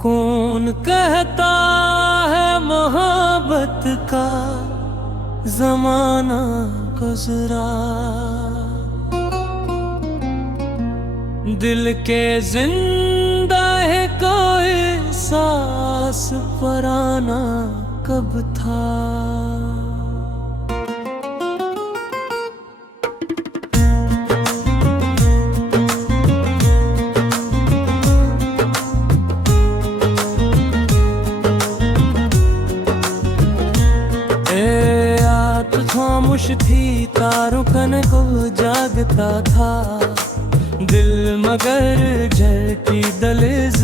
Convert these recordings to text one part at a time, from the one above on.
कौन कहता है मोहब्बत का जमाना गुजरा, दिल के जिंदा है कोई सांस पराना कब था। खामोश थी तारों कन को जागता था दिल, मगर झलकी दलेज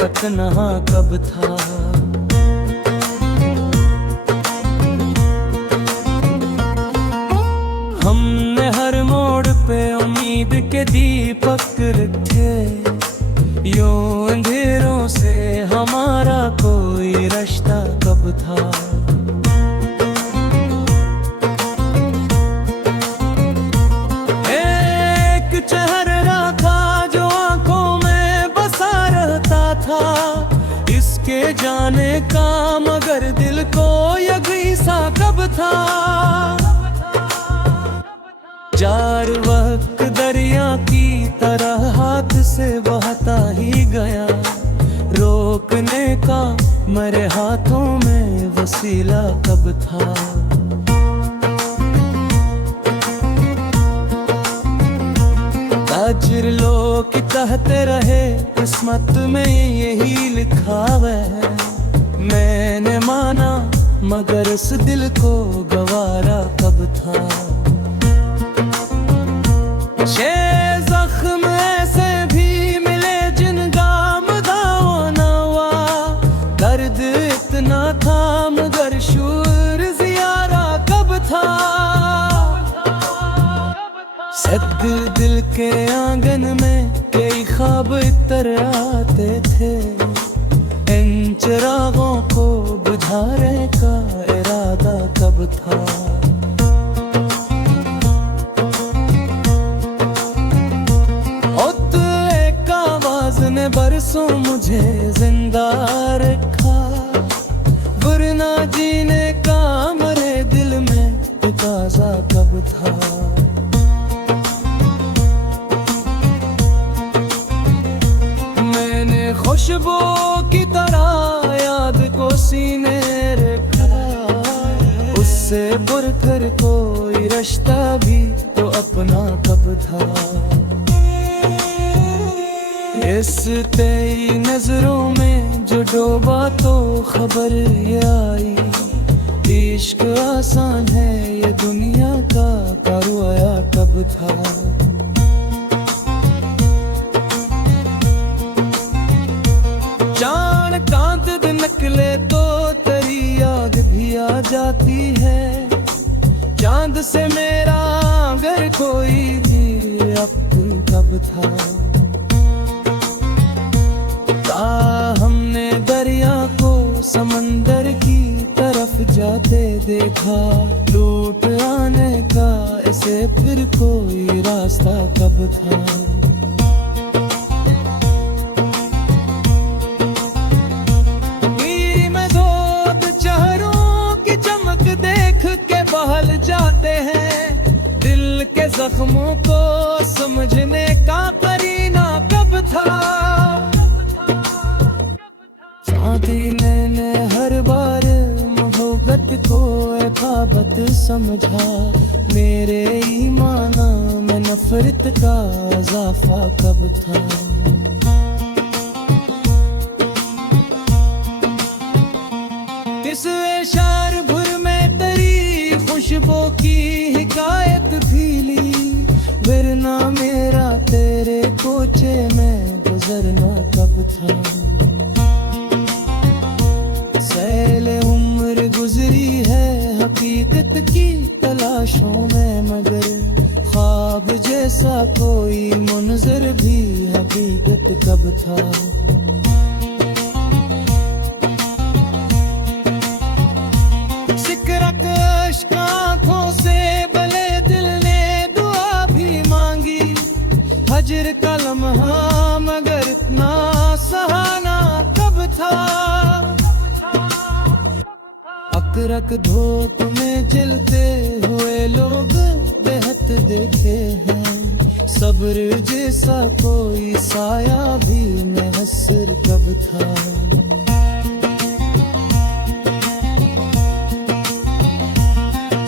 तक नहा कब था। हमने हर मोड़ पे उम्मीद के दीपक रखे, यूं अंधेरों से हमारा कोई रास्ता कब था। इसके जाने का मगर दिल को यकीन सा कब था। जार वक्त दरिया की तरह हाथ से बहता ही गया, रोकने का मेरे हाथों में वसीला कब था। ताजिर लोग कहते रहे किस्मत में यही लिखा है, मैंने माना मगर इस दिल को गवारा कब था। छह जख्म ऐसे भी मिले जिनका मदावा न हुआ, दर्द इतना था मगर शूर ज़ियारा कब था। सद दिल के आंगन में कई ख्वाब इतर आते थे, इन चिरागों को बुझाने का इरादा कब था। और तो एक आवाज ने बरसों मुझे जिंदा रखा, वरना जीने का मेरे दिल में तकाज़ा कब था। खुशबू की तरह याद को सीने रखा, उससे बुरकर कोई रिश्ता भी तो अपना कब था। इस तेरी नजरों में जो डूबा तो खबर ये आई, इश्क आसान है ये दुनिया का कारवाया कब था। चांद कांद निकले तो तेरी याद भी आ जाती है, चांद से मेरा अगर कोई अब कब था। हमने दरिया को समंदर की तरफ जाते देखा, लूट आने का इसे फिर कोई रास्ता कब था। बहल जाते हैं दिल के जख्मों को समझने का करीना कब था। साथी ने हर बार मोहब्बत को एकाबत समझा, मेरे ईमान में नफरत का इजाफा कब था। इस शार भर में तेरी खुशबू की हिकायत भी ली, वरना मेरा तेरे कोचे में गुजरना कब था। सैले उम्र गुजरी है हकीकत की तलाशों में, मगर ख्वाब जैसा कोई मंजर भी हकीकत कब था। आंखों से भले दिल ने दुआ हिज्र का लम्हा मगर इतना सहाना कब था। अकरक धूप में जलते हुए लोग बेहद देखे हैं, सब्र जैसा कोई साया भी मुयस्सर कब था।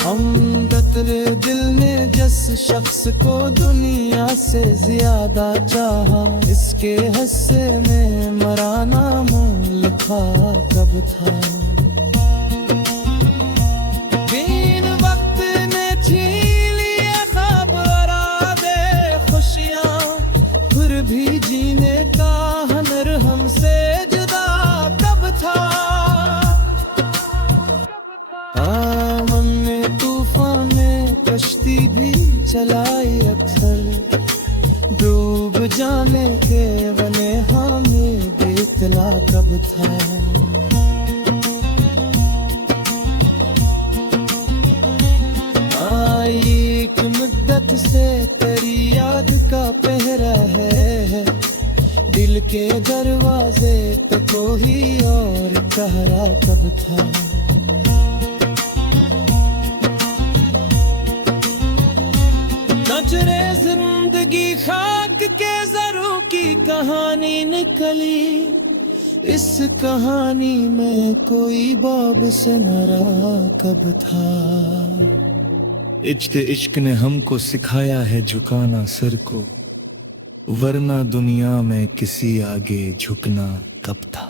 हम कतरे दिल ने जिस शख्स को दुनिया से ज्यादा चाहा, इसके हिस्से में मराना मोल लिखा कब था। दिन वक्त ने छीन लिए ख्वाब इरादे खुशियां, फिर भी जीने का हुनर हमसे जुदा कब था। हमने तूफान में कश्ती भी चलाई अक्सर, डूब जाने के बने हमें बेतला कब था। एक मुद्दत से तेरी याद का पहरा है, दिल के दरवाजे पे कोई और पहरा कब था। नजरे जिंदगी खाक के जरों की कहानी निकली, इस कहानी में कोई बाब से नारा कब था। इश्क ने हमको सिखाया है झुकाना सर को, वरना दुनिया में किसी आगे झुकना कब था।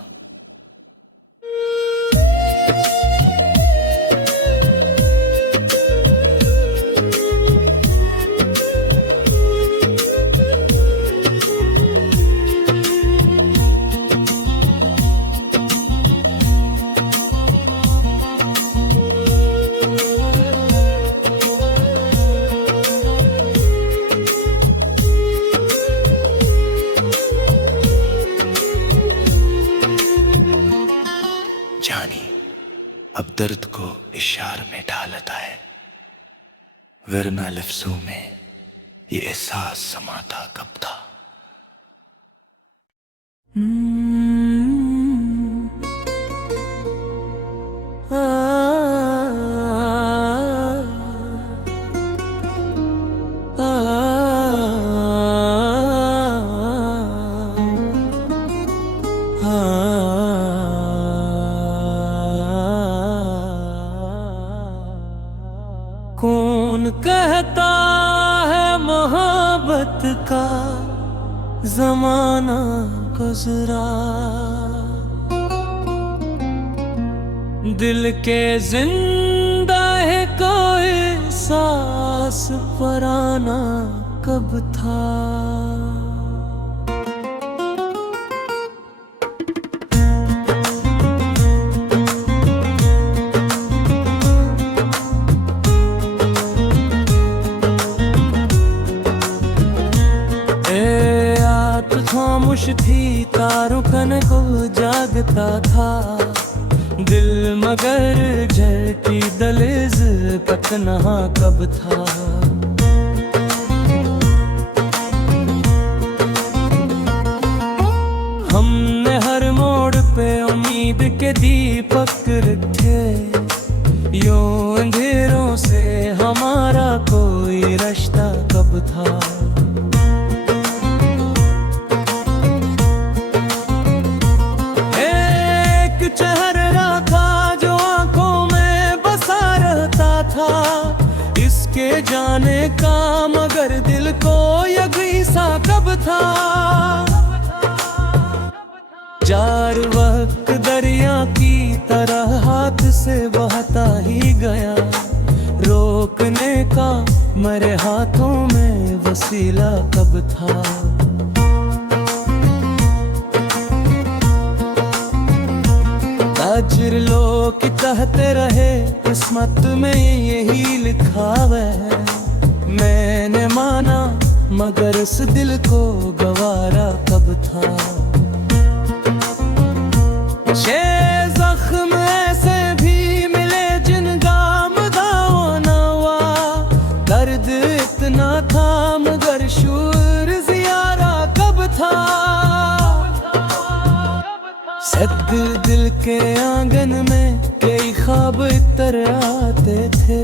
जानी अब दर्द को इशार में ढालता है, वरना लफ्जों में ये एहसास समाता कब था। कौन कहता है मोहब्बत का जमाना गुजरा, दिल के जिंदा है कोई सांस पराना कब था। खामोश थी तारुकन को जागता था दिल, मगर झरती दलेज पतनहा कब था। हमने हर मोड़ पे उम्मीद के दीपक रखे, यूं अंधेरों से हमारा कोई रिश्ता कब था। इसके जाने का मगर दिल को यकीन सा कब था। जार वक्त दरिया की तरह हाथ से बहता ही गया, रोकने का मेरे हाथों में वसीला कब था। ताजिर लोग कहते रहे किस्मत में यही लिखा है, मैंने माना मगर इस दिल को गवारा कब था। जख्म ऐसे भी मिले जिन गाम दाओ नवा, दर्द इतना था मगर शूर जिया दिल के आंगन में कई ख्वाब इतर आते थे,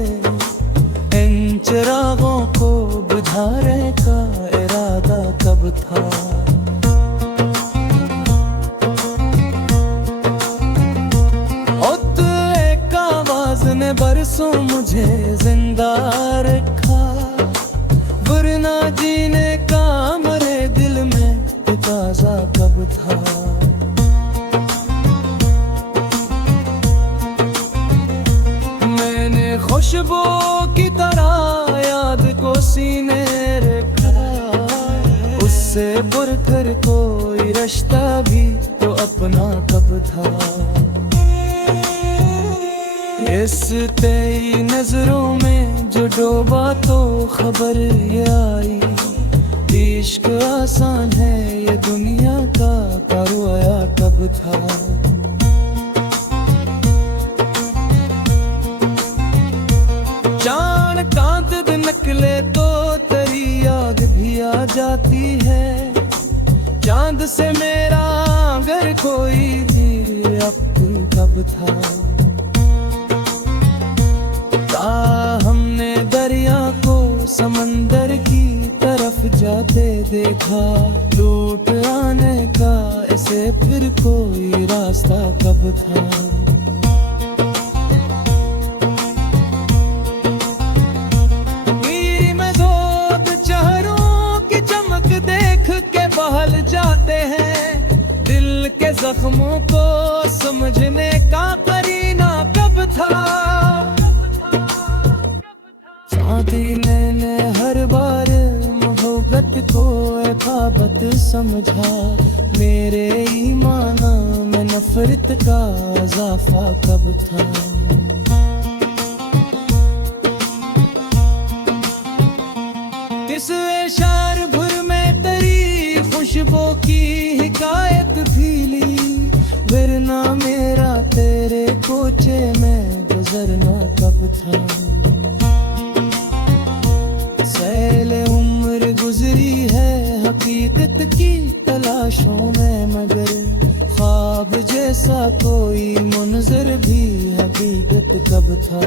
इन चिरागों को बुझाने का इरादा कब था। और एक आवाज ने बरसों मुझे जिंदा रखा, वरना जीने का मेरे दिल में ताज़ा कब था। खुशबू की तरह याद को सीने रखा, उससे बढ़कर कोई रिश्ता भी तो अपना कब था। इस तेरी नजरों में जो डूबा तो खबर ये आई, इश्क आसान है ये दुनिया का कारवाया कब था। चांद कांद निकले तो तेरी याद भी आ जाती है, चांद से मेरा अगर कोई अब कब था। हमने दरिया को समंदर की तरफ जाते देखा, लूट आने का ऐसे फिर कोई रास्ता कब था। बहल जाते हैं दिल के जख्मों को समझने का करीना कब था। साथी ने हर बार मोहब्बत को एकाबत समझा, मेरे ईमान में नफरत का इजाफा कब था। इस इशार भर में तेरी खुशबू की हिकायत भी ली, वरना मेरा तेरे कोचे में गुजरना कब था। सैले उम्र गुजरी है हकीकत की तलाशों में, मगर ख्वाब जैसा कोई मुनज़र भी हकीकत कब था।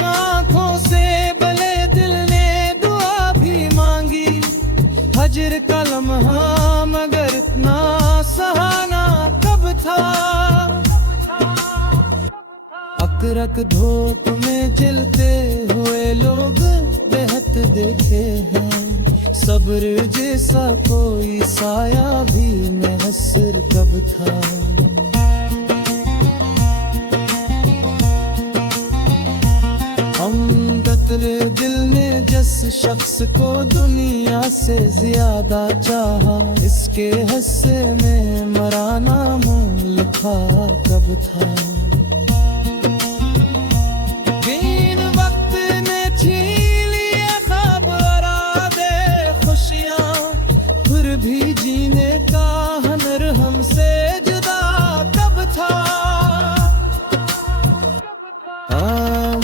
आंखों से भले दिल ने दुआ भी मांगी, हजर का लम्हा मगर इतना सहाना कब था। अकरक धूप में जलते हुए लोग बेहद देखे हैं, सब्र जैसा कोई साया भी मुयस्सर कब था। दिल ने जिस शख्स को दुनिया से ज्यादा चाहा, इसके हिस्से में मराना लिखा कब था। दिन वक्त ने छीन लिए ख्वाब इरादे खुशियां, फिर भी जीने का हुनर हमसे जुदा कब था।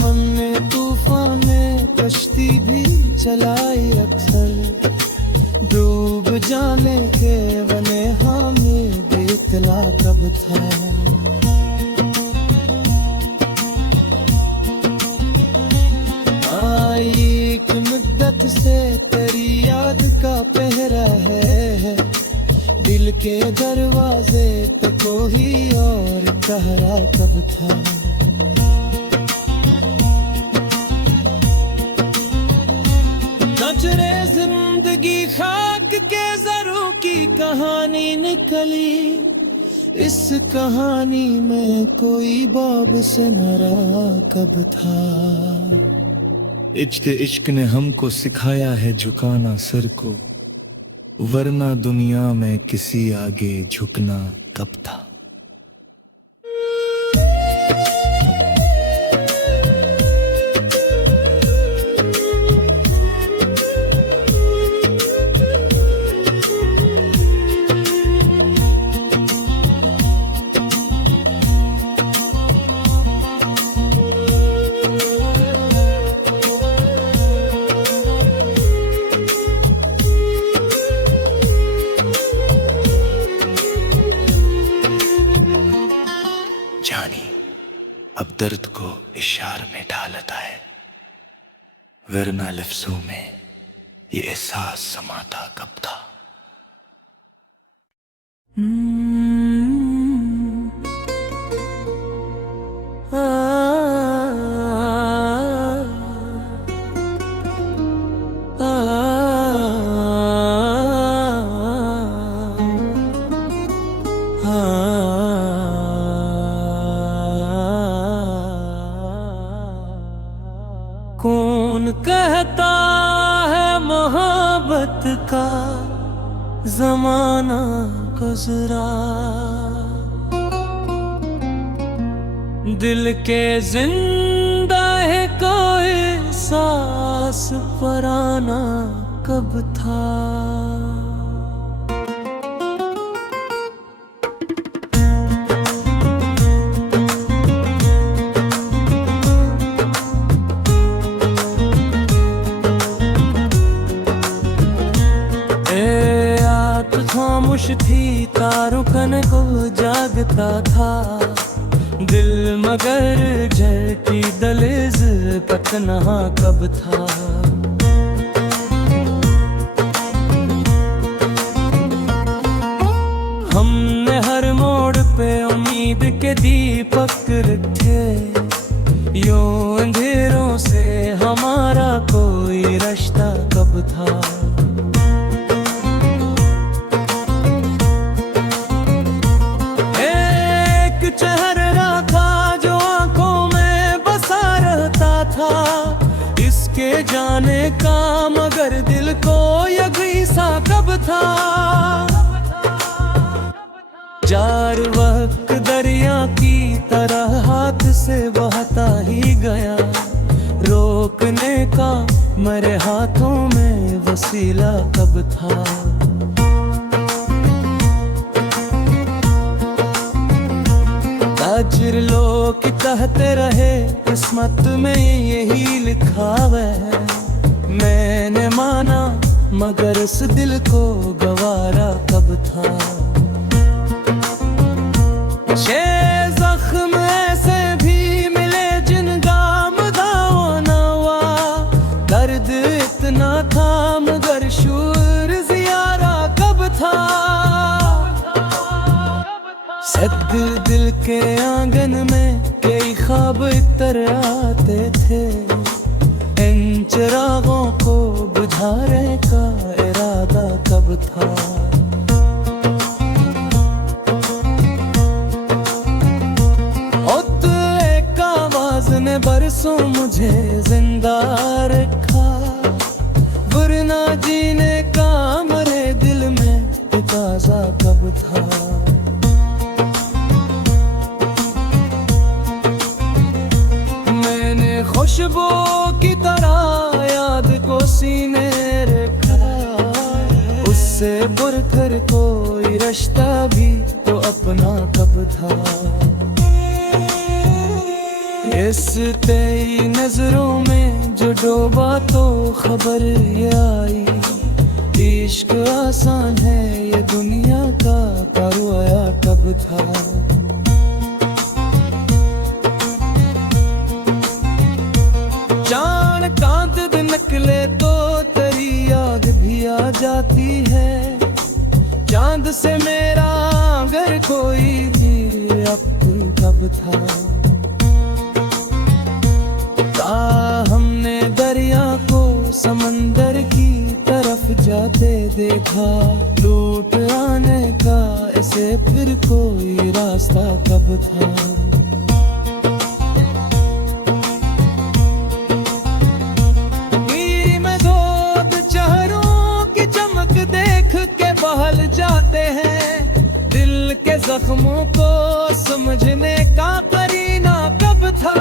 हमने तूफान में कश्ती भी चलाई अक्सर, डूब जाने के बने हमें बेतला कब था। एक मुद्दत से तेरी याद का पहरा है, दिल के दरवाजे तो कोई और पहरा कब था। नजरे जिंदगी खाक के जरों की कहानी निकली, इस कहानी में कोई बाब से नरा कब था। इश्क ने हमको सिखाया है झुकाना सर को, वरना दुनिया में किसी आगे झुकना कब था। जानी अब दर्द को इशार में ढालता है, वरना लफ्जों में ये एहसास समाता कब था। कौन कहता है मोहब्बत का जमाना गुजरा, दिल के जिंदा है कोई सांस पराना कब था। खामोश थी तारुकन को जागता था दिल, मगर झलकी दलिज पतनहा कब था। हमने हर मोड़ पे उम्मीद के दीपक रखे, यूं अंधेरों से हमारा कोई रास्ता कब था। चेहरा था जो आंखों में बसा रहता था, इसके जाने का मगर दिल को यकीन सा कब था। जार वक्त दरिया की तरह हाथ से बहता ही गया, रोकने का मेरे हाथों में वसीला कब था। ताजिर लोग कहते रहे किस्मत में यही लिखा है, मैंने माना मगर इस दिल को गवारा कब था। छे जख्म ऐसे भी मिले जिनका मुदावा न हुआ, दर्द इतना था मगर शूर ज़ियारा कब था। सद दिल के आंगन में कई ख्वाब इतर आते थे, इन चिरागों को बुझाने का इरादा कब था। उत एक आवाज ने बरसों मुझे जिंदा रखा, वरना जीने का मेरे दिल में तकाज़ा कब था। खुशबू की तरह याद को सीने रखा, उससे बुरकर कोई रिश्ता भी तो अपना कब था। इस तेरी नजरों में जो डूबा तो खबर ये आई, इश्क आसान है ये दुनिया का कारवाया कब था। जान कांद निकले तो तेरी याद भी आ जाती है, चांद से मेरा अगर कोई भी अब कब था। हमने दरिया को समंदर की तरफ जाते देखा, लूट आने का इसे फिर कोई रास्ता कब था। बहल जाते हैं दिल के जख्मों को समझने का करीना कब था।